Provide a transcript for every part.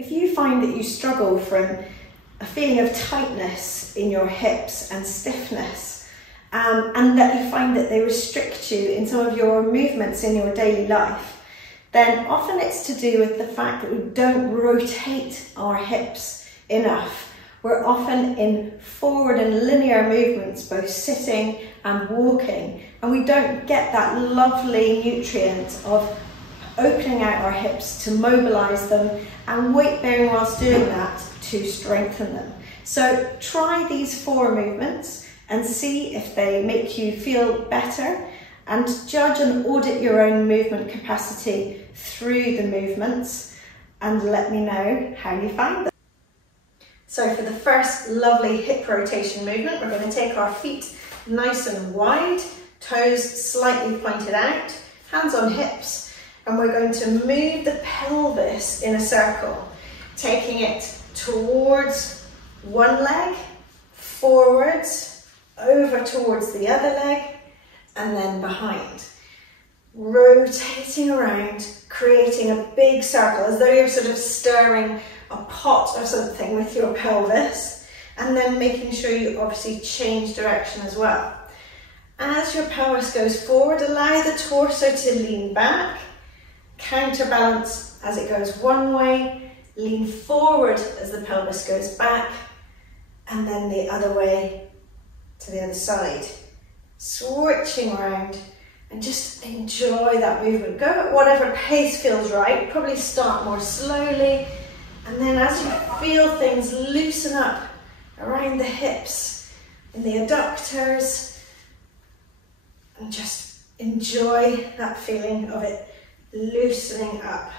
If you find that you struggle from a feeling of tightness in your hips and stiffness, and that you find that they restrict you in some of your movements in your daily life, then often it's to do with the fact that we don't rotate our hips enough. We're often in forward and linear movements, both sitting and walking, and we don't get that lovely nutrient of opening out our hips to mobilize them and weight bearing whilst doing that to strengthen them. So try these 4 movements and see if they make you feel better, and judge and audit your own movement capacity through the movements, and let me know how you find them. So for the first lovely hip rotation movement, we're going to take our feet nice and wide, toes slightly pointed out, hands on hips, and we're going to move the pelvis in a circle, taking it towards one leg, forwards, over towards the other leg, and then behind. Rotating around, creating a big circle, as though you're sort of stirring a pot or something with your pelvis, and then making sure you obviously change direction as well. As your pelvis goes forward, allow the torso to lean back, counterbalance as it goes one way, lean forward as the pelvis goes back, and then the other way to the other side. Switching around, and just enjoy that movement. Go at whatever pace feels right. Probably start more slowly, and then as you feel things loosen up around the hips, in the adductors, and just enjoy that feeling of it loosening up.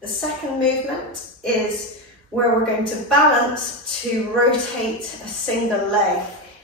The second movement is where we're going to balance to rotate a single leg.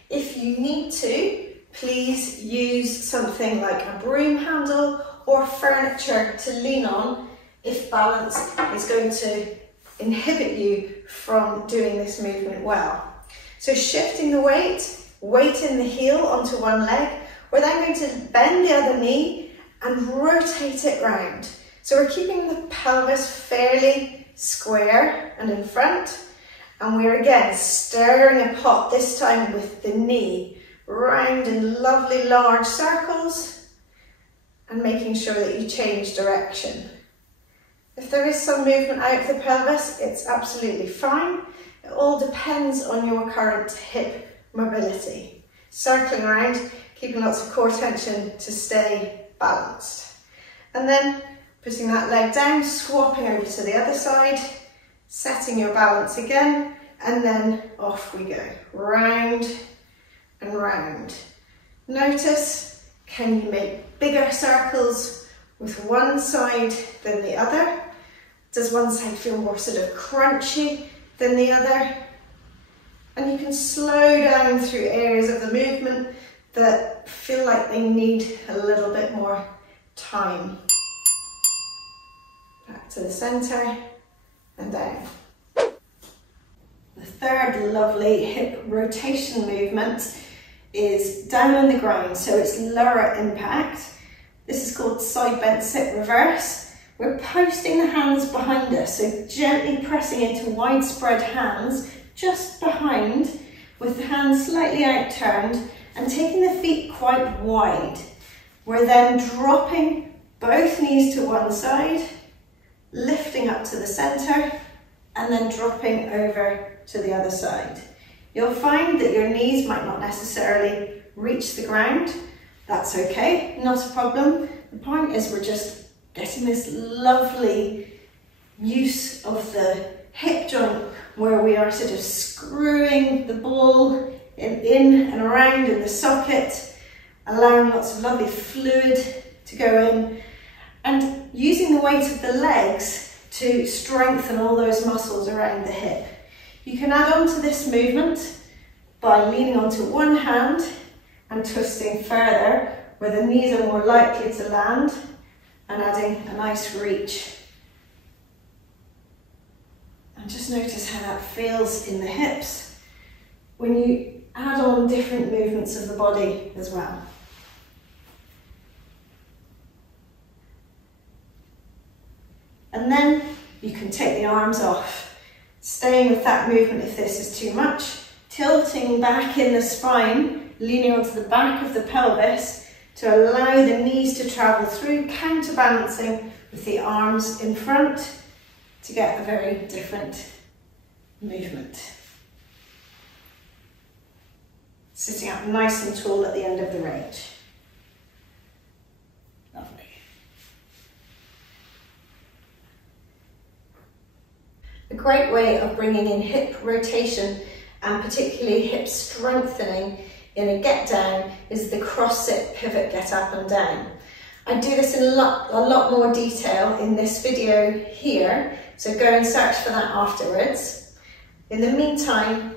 If you need to, please use something like a broom handle or furniture to lean on if balance is going to inhibit you from doing this movement well. So shifting the weight in the heel onto one leg, we're then going to bend the other knee and rotate it round. So we're keeping the pelvis fairly square and in front, and we're again stirring a pot, this time with the knee, round in lovely large circles, and making sure that you change direction. If there is some movement out of the pelvis, it's absolutely fine. It all depends on your current hip mobility. Circling around, keeping lots of core tension to stay balanced. And then putting that leg down, swapping over to the other side, setting your balance again, and then off we go, round and round. Notice, can you make bigger circles with one side than the other? Does one side feel more sort of crunchy than the other? And you can slow down through areas of the movement that feel like they need a little bit more time. Back to the centre and down. The third lovely hip rotation movement is down on the ground, so it's lower impact. This is called side bent sit reverse. We're posting the hands behind us, so gently pressing into widespread hands just behind, with the hands slightly outturned, and taking the feet quite wide. We're then dropping both knees to one side, lifting up to the centre, and then dropping over to the other side. You'll find that your knees might not necessarily reach the ground. That's okay, not a problem. The point is we're just getting this lovely use of the hip joint where we are sort of screwing the ball in and around in the socket, allowing lots of lovely fluid to go in, and using the weight of the legs to strengthen all those muscles around the hip. You can add on to this movement by leaning onto one hand and twisting further where the knees are more likely to land, and adding a nice reach. And just notice how that feels in the hips when you add on different movements of the body as well. And then you can take the arms off, staying with that movement if this is too much, tilting back in the spine, leaning onto the back of the pelvis to allow the knees to travel through, counterbalancing with the arms in front to get a very different movement. Sitting up nice and tall at the end of the range. Lovely. A great way of bringing in hip rotation and particularly hip strengthening in a get down is the cross sit pivot get up and down. I do this in a lot more detail in this video here, so go and search for that afterwards. In the meantime,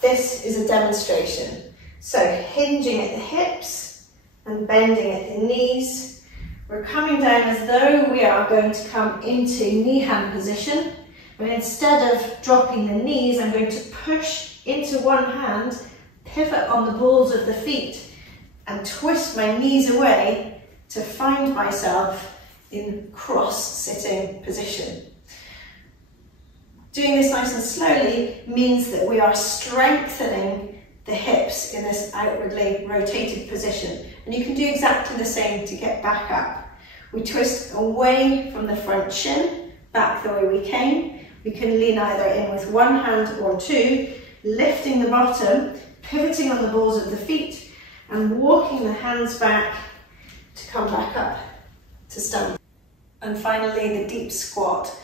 this is a demonstration. So hinging at the hips and bending at the knees. We're coming down as though we are going to come into knee hand position, but instead of dropping the knees, I'm going to push into one hand, pivot on the balls of the feet and twist my knees away to find myself in cross-sitting position. Doing this nice and slowly means that we are strengthening the hips in this outwardly rotated position. And you can do exactly the same to get back up. We twist away from the front shin, back the way we came. We can lean either in with one hand or two, lifting the bottom, pivoting on the balls of the feet, and walking the hands back to come back up to stand. And finally, the deep squat.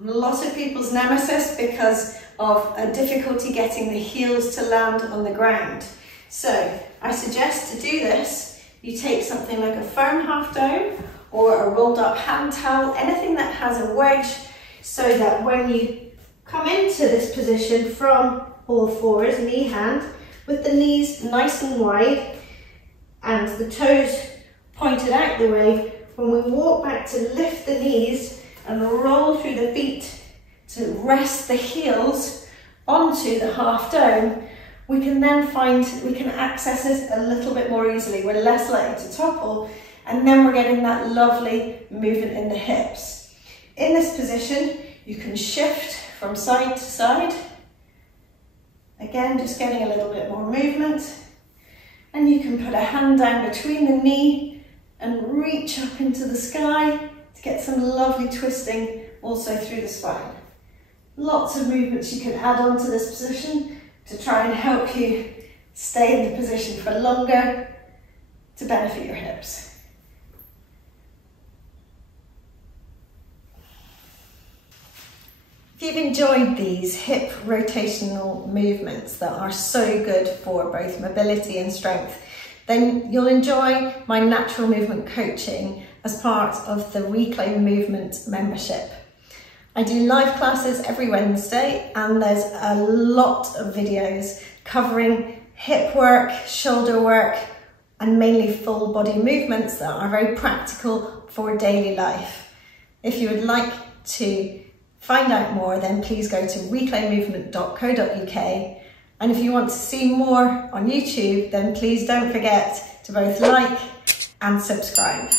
A lot of people's nemesis because of a difficulty getting the heels to land on the ground. So I suggest to do this, you take something like a firm half down or a rolled up hand towel, anything that has a wedge, so that when you come into this position from all fours, knee hand, with the knees nice and wide and the toes pointed out the way, when we walk back to lift the knees and roll through the feet to rest the heels onto the half down, we can then find we can access it a little bit more easily. We're less likely to topple, and then we're getting that lovely movement in the hips. In this position, you can shift from side to side. Again, just getting a little bit more movement. And you can put a hand down between the knee and reach up into the sky to get some lovely twisting also through the spine. Lots of movements you can add on to this position to try and help you stay in the position for longer to benefit your hips. If you've enjoyed these hip rotational movements that are so good for both mobility and strength, then you'll enjoy my natural movement coaching as part of the Reclaim Movement membership. I do live classes every Wednesday, and there's a lot of videos covering hip work, shoulder work, and mainly full body movements that are very practical for daily life. If you would like to find out more, then please go to reclaimmovement.co.uk. And if you want to see more on YouTube, then please don't forget to both like and subscribe.